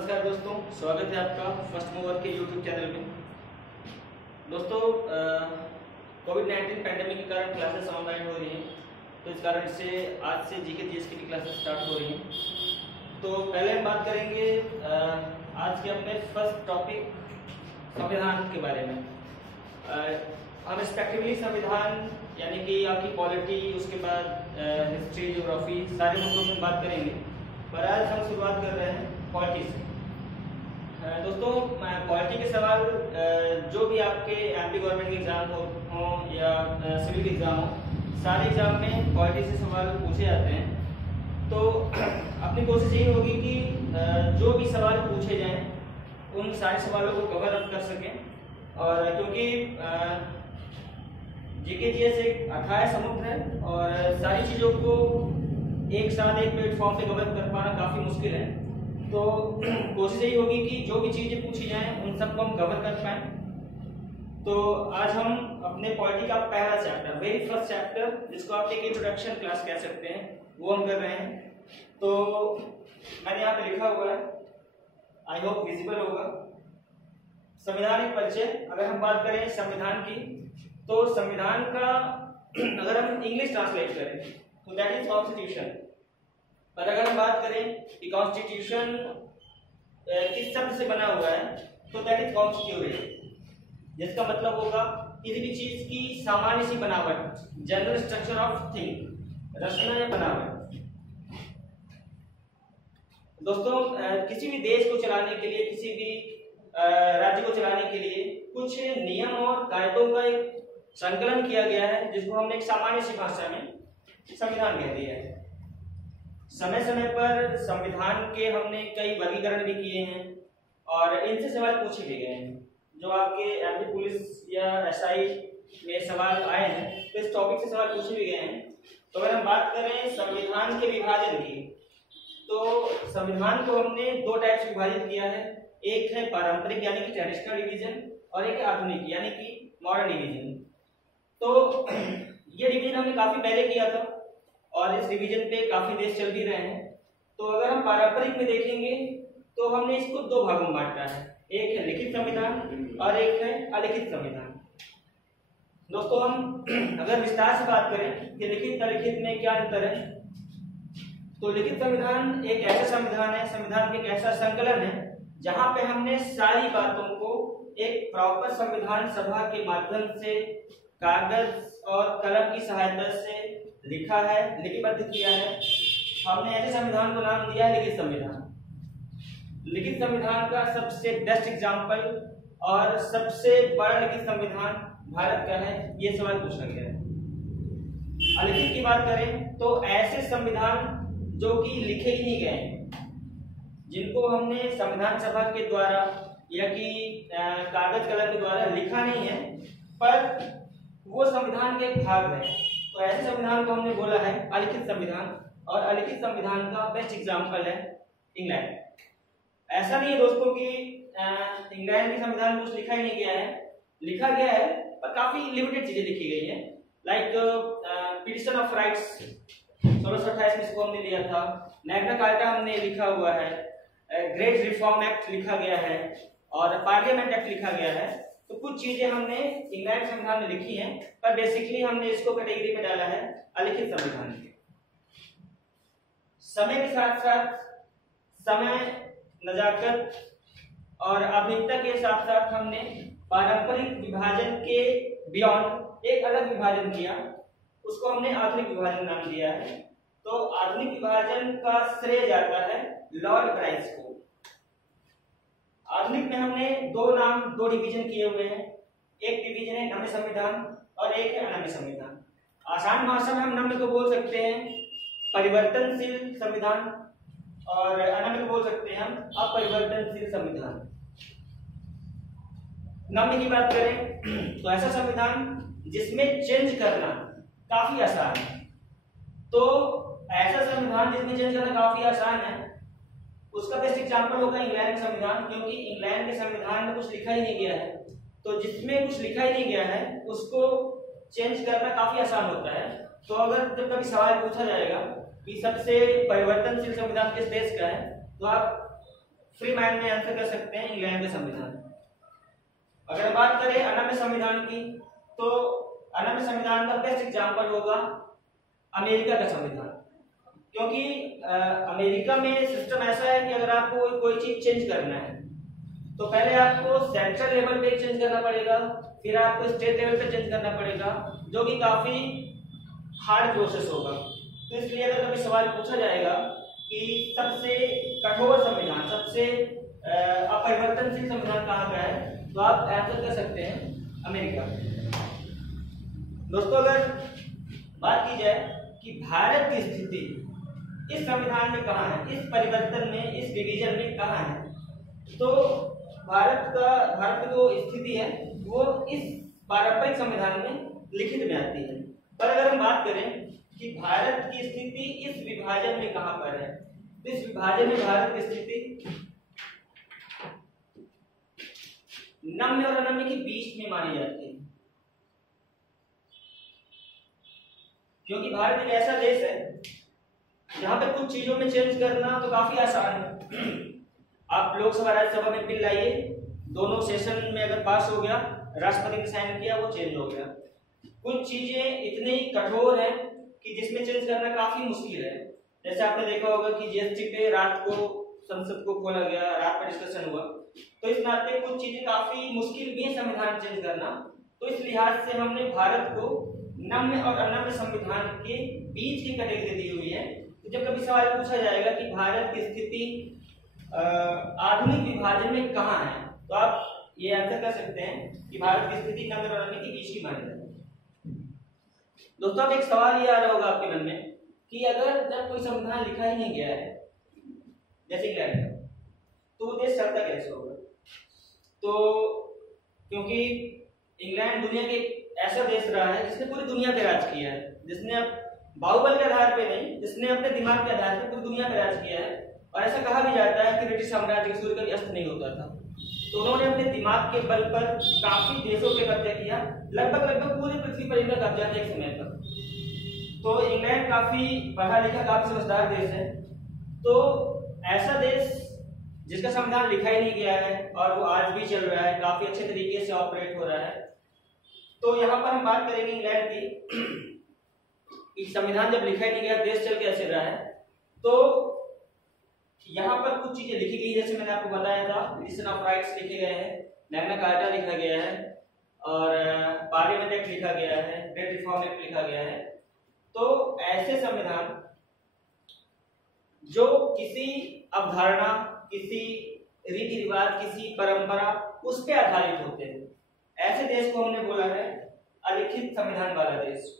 नमस्कार दोस्तों, स्वागत है आपका फर्स्ट मूवर के यूट्यूब चैनल में। दोस्तों, कोविड-19 पैंडेमिक के कारण क्लासेस ऑनलाइन हो रही हैं, तो इस कारण से आज से जीके जीएस की क्लासेस स्टार्ट हो रही हैं। तो पहले हम बात करेंगे आज के अपने फर्स्ट टॉपिक संविधान के बारे में। हम रिस्पेक्टिवली संविधान यानी कि आपकी पॉलिटी, उसके बाद हिस्ट्री, ज्योग्राफी, सारे मुद्दों में बात करेंगे। पर आज हम शुरुआत कर रहे हैं पॉलिटी से। दोस्तों, पॉलिटी के सवाल जो भी आपके एमपी गवर्नमेंट के एग्जाम हो या सिविल के एग्जाम हो, सारे एग्जाम में पॉलिटी से सवाल पूछे जाते हैं। तो अपनी कोशिश यही होगी कि जो भी सवाल पूछे जाएं उन सारे सवालों को कवर अप कर सकें। और क्योंकि जीके जीएस एक अथाह समुद्र है और सारी चीज़ों को एक साथ एक प्लेटफॉर्म पे कवर कर पाना काफ़ी मुश्किल है। तो कोशिश यही होगी कि जो भी चीज़ें पूछी जाएं उन सबको हम कवर कर पाएं। तो आज हम अपने पॉलिटी का पहला चैप्टर, वेरी फर्स्ट चैप्टर, जिसको आप एक इंट्रोडक्शन क्लास कह सकते हैं, वो हम कर रहे हैं। तो मैंने यहाँ पे लिखा हुआ है, आई होप विजिबल होगा, संविधान एक परिचय। अगर हम बात करें संविधान की, तो संविधान का अगर हम इंग्लिश ट्रांसलेट करें तो दैट इज कॉन्स्टिट्यूशन। पर अगर हम बात करें कि कॉन्स्टिट्यूशन किस शब्द से बना हुआ है, तो दैट इज कॉन्स्टिट्यूट, जिसका मतलब होगा किसी भी चीज की सामान्य सी बनावट, जनरल स्ट्रक्चर ऑफ थिंग, रचना या बनावट। दोस्तों, किसी भी देश को चलाने के लिए, किसी भी राज्य को चलाने के लिए कुछ नियम और कायदों का एक संकलन किया गया है, जिसको हमने एक सामान्य सी भाषा में संविधान कह दिया है। समय समय पर संविधान के हमने कई वर्गीकरण भी किए हैं और इनसे सवाल पूछे भी गए हैं। जो आपके एमपी पुलिस या एसआई में सवाल आए हैं, तो इस टॉपिक से सवाल पूछे भी गए हैं। तो अगर हम बात करें संविधान के विभाजन की, तो संविधान को हमने दो टाइप से विभाजित किया है। एक है पारंपरिक यानी कि ट्रेडिशनल डिवीजन, और एक है आधुनिक यानी कि मॉडर्न डिवीजन। तो ये डिवीजन हमने काफी पहले किया था और इस डिवीजन पे काफी देश चल भी रहे हैं। तो अगर हम पारंपरिक में देखेंगे तो हमने इसको दो भागों में बांटा है, एक है लिखित संविधान और एक है अलिखित संविधान। दोस्तों, हम अगर विस्तार से बात करें कि लिखित अलिखित में क्या अंतर है, तो लिखित संविधान एक ऐसा संविधान है, संविधान के एक ऐसा संकलन है जहां पे हमने सारी बातों को एक प्रॉपर संविधान सभा के माध्यम से कागज और कलम की सहायता से लिखा है, लिपिबद्ध किया है। हमने ऐसे संविधान को नाम दिया है लिखित संविधान। लिखित संविधान का सबसे बेस्ट एग्जांपल और सबसे बड़ा लिखित संविधान भारत का है, ये सवाल पूछा गया है। अलिखित की बात करें तो ऐसे संविधान जो कि लिखे ही नहीं गए, जिनको हमने संविधान सभा के द्वारा या कि कागज कलम के द्वारा लिखा नहीं है, पर वो संविधान के एक भाग है। तो ऐसे संविधान को हमने बोला है अलिखित संविधान, और अलिखित संविधान का बेस्ट एग्जांपल है इंग्लैंड। ऐसा नहीं है दोस्तों कि इंग्लैंड के संविधान में कुछ लिखा ही नहीं गया है, लिखा गया है पर काफी लिमिटेड चीजें लिखी गई हैं। लाइक पिटिशन ऑफ राइट्स 1628 में इसको हमने लिया था, मैग्ना कार्टा हमने लिखा हुआ है, ग्रेट रिफॉर्म एक्ट लिखा गया है और पार्लियामेंट एक्ट लिखा गया है। तो कुछ चीजें हमने इंग्लैंड संविधान में लिखी हैं, पर बेसिकली हमने इसको कैटेगरी में डाला है अलिखित संविधान के। समय के साथ साथ समय, नजाकत और आधुनिकता के साथ साथ हमने पारंपरिक विभाजन के बियॉन्ड एक अलग विभाजन किया, उसको हमने आधुनिक विभाजन नाम दिया है। तो आधुनिक विभाजन का श्रेय जाता है लॉर्ड ब्राइस को। आधुनिक में हमने दो डिवीजन किए हुए हैं, एक डिवीजन है नम्य संविधान और एक है अनम्य संविधान। आसान भाषा में हम नम्य को बोल सकते हैं परिवर्तनशील संविधान और अनम्य को बोल सकते हैं हम अपरिवर्तनशील संविधान। नम्य की बात करें तो ऐसा संविधान जिसमें चेंज करना काफी आसान है। तो ऐसा संविधान जिसमें चेंज करना काफी आसान है, उसका बेस्ट एग्जांपल होगा इंग्लैंड का संविधान, क्योंकि इंग्लैंड के संविधान में कुछ लिखा ही नहीं गया है। तो जिसमें कुछ लिखा ही नहीं गया है उसको चेंज करना काफी आसान होता है। तो अगर जब कभी सवाल पूछा जाएगा कि सबसे परिवर्तनशील संविधान किस देश का है, तो आप फ्री माइंड में आंसर कर सकते हैं इंग्लैंड का संविधान। अगर बात करें अनम्य संविधान की, तो अनम्य संविधान का बेस्ट एग्जांपल होगा अमेरिका का संविधान, क्योंकि अमेरिका में सिस्टम ऐसा है कि अगर आपको कोई चीज चेंज करना है तो पहले आपको सेंट्रल लेवल पे चेंज करना पड़ेगा, फिर आपको स्टेट लेवल पे चेंज करना पड़ेगा, जो कि काफी हार्ड प्रोसेस होगा। तो इसलिए अगर कभी सवाल पूछा जाएगा कि सबसे कठोर संविधान, सबसे अपरिवर्तनशील संविधान कहाँ का है, तो आप आंसर कर सकते हैं अमेरिका। दोस्तों अगर बात की जाए कि भारत की स्थिति इस संविधान में कहाँ है, इस परिवर्तन में, इस डिवीजन में कहाँ है, तो भारत की जो स्थिति है वो इस पारंपरिक संविधान में लिखित में आती है। पर अगर हम बात करें कि भारत की स्थिति इस विभाजन में कहां पर है, तो इस विभाजन में भारत की स्थिति नम्य और अनम्य के बीच में मानी जाती है, क्योंकि भारत एक ऐसा देश है जहां पे कुछ चीजों में चेंज करना तो काफी आसान है। आप लोकसभा राज्यसभा में बिल लाइए, दोनों सेशन में अगर पास हो गया, राष्ट्रपति ने साइन किया, वो चेंज हो गया। कुछ चीजें इतनी कठोर है कि जिसमें चेंज करना काफी मुश्किल है। जैसे आपने देखा होगा कि जीएसटी पे रात को संसद को खोला गया, रात में डिस्कशन हुआ, तो इस नाते कुछ चीजें काफी मुश्किल भी है संविधान चेंज करना। तो इस लिहाज से हमने भारत को नम्य और अनम्य संविधान के बीच की कैटेगरी दी हुई है। तो जब कभी सवाल पूछा जाएगा कि भारत की स्थिति आधुनिक विभाजन में कहां है, तो आप ये आंसर कर सकते हैं कि भारत की स्थिति नम्य और अनम्य के बीच की मानी जाती है। दोस्तों अब एक सवाल ये आ रहा होगा आपके मन में कि अगर जब कोई संविधान लिखा ही नहीं गया है, जैसे इंग्लैंड का, तो वो देश चलता कैसे होगा? तो क्योंकि इंग्लैंड दुनिया के ऐसा देश रहा है जिसने पूरी दुनिया पे राज किया है, जिसने बाहुबल के आधार पे नहीं, जिसने अपने दिमाग के आधार पे पूरी दुनिया पे राज किया है। और ऐसा कहा भी जाता है कि ब्रिटिश साम्राज्य के सूर्य कभी अस्त नहीं होता था। तो उन्होंने अपने दिमाग के बल पर काफी देशों पे कब्जा किया, लगभग पूरी पृथ्वी पर इनका कब्जा था एक समय तक। तो इंग्लैंड काफी पढ़ा लिखा, काफी समझदार देश है। तो ऐसा देश जिसका संविधान लिखा ही नहीं गया है और वो आज भी चल रहा है, काफी अच्छे तरीके से ऑपरेट हो रहा है। तो यहाँ पर हम बात करेंगे इंग्लैंड की, संविधान जब लिखा ही नहीं गया, देश चल कैसे रहा है। तो यहाँ पर कुछ चीजें लिखी गई, जैसे मैंने आपको बताया था, डिक्लेरेशन ऑफ राइट्स लिखे गए हैं, मैग्ना कार्टा लिखा गया है, और पार्लियामेंट एक्ट लिखा गया है, ग्रेट रिफॉर्म एक्ट लिखा गया है। तो ऐसे संविधान जो किसी अवधारणा, किसी रीति रिवाज, किसी परंपरा, उस पर आधारित होते हैं, ऐसे देश को हमने बोला है अलिखित संविधान वाला देश।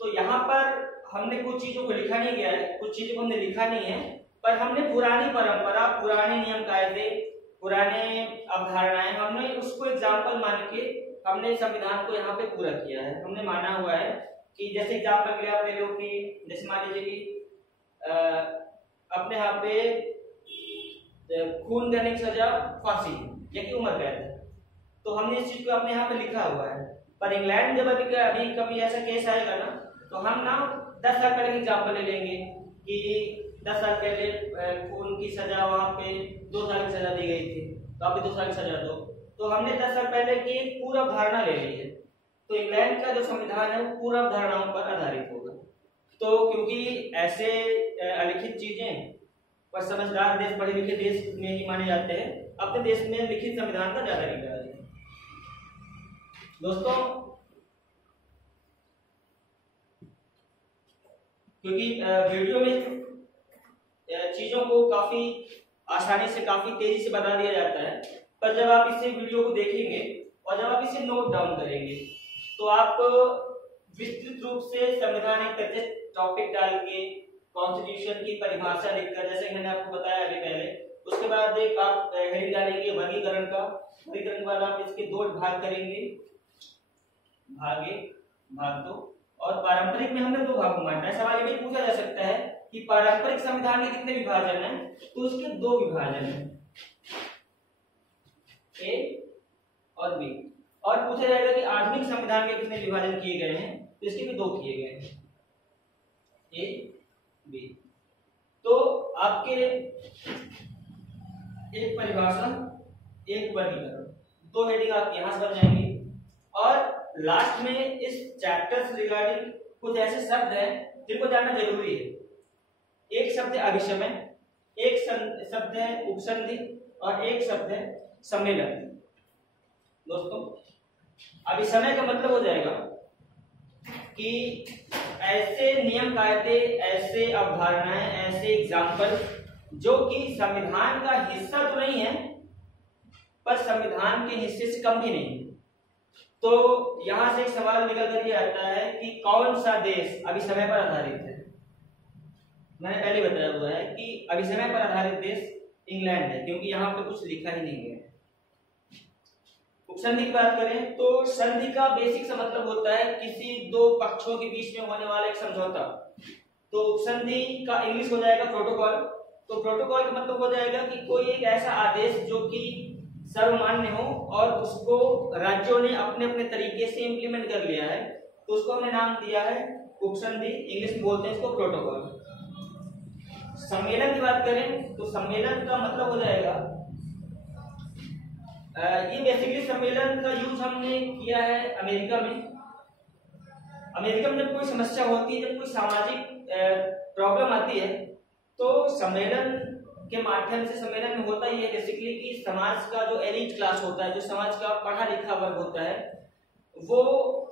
तो यहाँ पर हमने कुछ चीजों को लिखा नहीं गया है, कुछ चीजों को हमने लिखा नहीं है, पर हमने पुरानी परंपरा, पुराने नियम कायदे, पुराने अवधारणाएं, हमने उसको एग्जाम्पल मान के हमने संविधान को यहाँ पे पूरा किया है। हमने माना हुआ है कि जैसे एग्जाम्पल के लिए आप ले लो कि जैसे मान लीजिए कि अपने यहाँ पे खून देने की सजा फांसी या कि उम्र कैद है, तो हमने इस चीज को अपने यहाँ पे लिखा हुआ है। पर इंग्लैंड जब अभी कभी ऐसा केस आएगा ना, तो हम ना 10 साल पहले एग्जाम्पल ले लेंगे कि 10 साल पहले खून की सजा वहां पे 2 साल की सजा दी गई थी, तो आप भी 2 साल की सजा दो। तो हमने 10 साल पहले की एक पूरा धारणा ले ली है। तो इंग्लैंड का जो संविधान है वो पूरा धारणाओं पर आधारित होगा। तो क्योंकि ऐसे अलिखित चीजें पर समझदार देश, पढ़े लिखे देश में ही माने जाते हैं, अपने देश में लिखित संविधान का ज्यादा लिखा है। दोस्तों क्योंकि वीडियो में चीजों को काफी आसानी से, काफी तेजी से बता दिया जाता है, पर जब आप इसे वीडियो को देखेंगे और जब आप इसे नोट डाउन करेंगे तो आप विस्तृत रूप से संविधान एक टॉपिक डाल के कॉन्स्टिट्यूशन की परिभाषा लिखकर, जैसे मैंने आपको बताया अभी पहले, उसके बाद एक आप हेडिंग डालेंगे वर्गीकरण का, वर्गीकरण के बाद आप इसके 2 भाग करेंगे, भाग 1, भाग 2, और पारंपरिक में हमने 2 भागों में बांटा है। सवाल ये भी पूछा जा सकता है कि पारंपरिक संविधान के कितने विभाजन हैं, तो उसके 2 विभाजन हैं, ए और बी। और पूछा जाएगा कि आधुनिक संविधान के कितने विभाजन किए गए हैं, तो इसके भी 2 किए गए हैं, ए बी। तो आपके एक परिभाषा, एक वर्गीकरण, दो हेडिंग आप यहाँ से बन जाएंगी। और लास्ट में इस चैप्टर से रिगार्डिंग कुछ ऐसे शब्द हैं जिनको जानना जरूरी है। एक शब्द है अभिसमय, एक शब्द है उपसंधि और एक शब्द है सम्मेलन। दोस्तों अभिसमय का मतलब हो जाएगा कि ऐसे नियम कायदे, ऐसे अवधारणाएं, ऐसे एग्जाम्पल जो कि संविधान का हिस्सा तो नहीं है पर संविधान के हिस्से से कम भी नहीं। तो यहां से एक सवाल निकल कर ये आता है कि कौन सा देश अभिसमय पर आधारित है। मैंने पहले बताया हुआ है कि अभिसमय पर आधारित देश इंग्लैंड है, क्योंकि यहाँ पे कुछ लिखा ही नहीं है। उपसंधि की बात करें तो संधि का बेसिक सा मतलब होता है किसी दो पक्षों के बीच में होने वाला एक समझौता। तो उपसंधि का इंग्लिश हो जाएगा प्रोटोकॉल। तो प्रोटोकॉल का मतलब हो जाएगा कि कोई एक ऐसा आदेश जो कि सर्वमान्य हो और उसको राज्यों ने अपने अपने तरीके से इंप्लीमेंट कर लिया है, तो उसको हमने नाम दिया है उपसंधि, इंग्लिश में बोलते हैं इसको प्रोटोकॉल। सम्मेलन की बात करें तो सम्मेलन का मतलब हो जाएगा, ये बेसिकली सम्मेलन का यूज हमने किया है अमेरिका में। अमेरिका में जब कोई समस्या होती है, जब कोई सामाजिक प्रॉब्लम आती है, तो सम्मेलन के माध्यम से, सम्मेलन में होता ही है बेसिकली कि समाज का जो एलीट क्लास होता है, जो समाज का पढ़ा लिखा वर्ग होता है, वो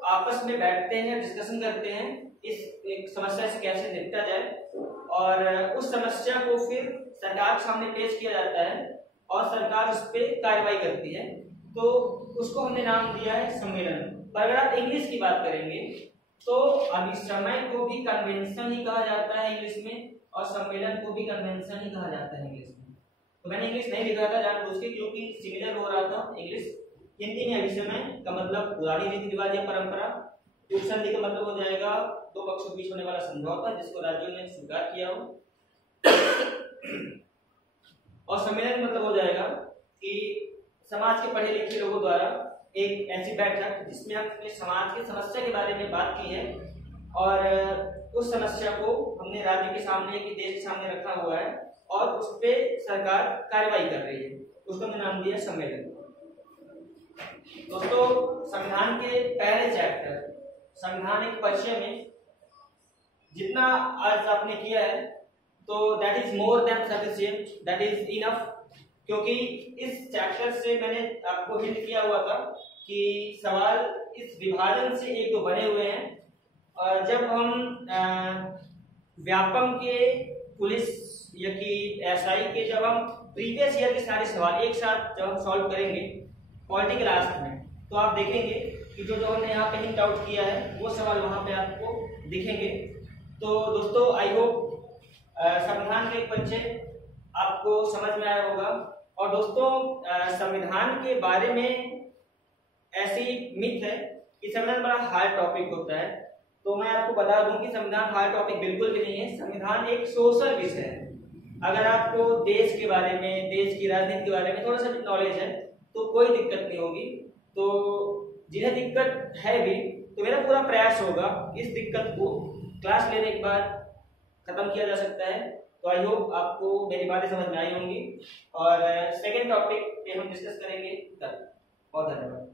आपस में बैठते हैं, डिस्कशन करते हैं इस एक समस्या से कैसे निपटा जाए, और उस समस्या को फिर सरकार के सामने पेश किया जाता है और सरकार उस पर कार्रवाई करती है। तो उसको हमने नाम दिया है सम्मेलन। पर अगर आप इंग्लिश की बात करेंगे तो अभिसमय को भी कन्वेंशन ही कहा जाता है इंग्लिश में, और सम्मेलन को भी कन्वेंशन ही कहा जाता है इंग्लिश में। तो मैंने इंग्लिश नहीं लिखा था जानबूझ के, क्योंकि सिमिलर हो रहा था इंग्लिश। हिंदी में अभिसमय का मतलब पुरानी रीति रिवाज या परंपरा। उपसंधि का मतलब हो जाएगा दो पक्षों के बीच होने वाला समझौता जिसको राज्यों ने स्वीकार किया हो। और सम्मेलन का मतलब हो जाएगा कि समाज के पढ़े लिखे लोगों द्वारा एक ऐसी बैठक जिसमें हम अपने समाज की समस्या के बारे में बात की है, और उस समस्या को हमने राज्य के सामने, कि देश के सामने रखा हुआ है और उस पर सरकार कार्रवाई कर रही है, उसको हमने नाम दिया सम्मेलन। दोस्तों संविधान के पहले चैप्टर, संविधान एक परिचय में जितना आज आपने किया है तो that is more than sufficient, that is enough. क्योंकि इस चैप्टर से मैंने आपको हिंट किया हुआ था कि सवाल इस विभाजन से एक दो बने हुए हैं, और जब हम व्यापम के, पुलिस या कि एसआई के, जब हम प्रीवियस ईयर के सारे सवाल एक साथ जब हम सॉल्व करेंगे पॉलिटिकल आस्क में, तो आप देखेंगे कि जो हमने यहाँ पे हिंट आउट किया है वो सवाल वहाँ पे आपको दिखेंगे। तो दोस्तों आई होप संविधान का एक परिचय आपको समझ में आया होगा। और दोस्तों संविधान के बारे में ऐसी मिथ है कि संविधान बड़ा हार्ड टॉपिक होता है, तो मैं आपको बता दूं कि संविधान हार्ड टॉपिक बिल्कुल भी नहीं है। संविधान एक सोशल विषय है। अगर आपको देश के बारे में, देश की राजनीति के बारे में थोड़ा सा भी नॉलेज है तो कोई दिक्कत नहीं होगी। तो जिन्हें दिक्कत है भी, तो मेरा पूरा प्रयास होगा इस दिक्कत को क्लास लेने के बाद खत्म किया जा सकता है। तो आई होप आपको मेरी बातें समझ में आई होंगी, और सेकेंड टॉपिक पे हम डिस्कस करेंगे कल। बहुत धन्यवाद।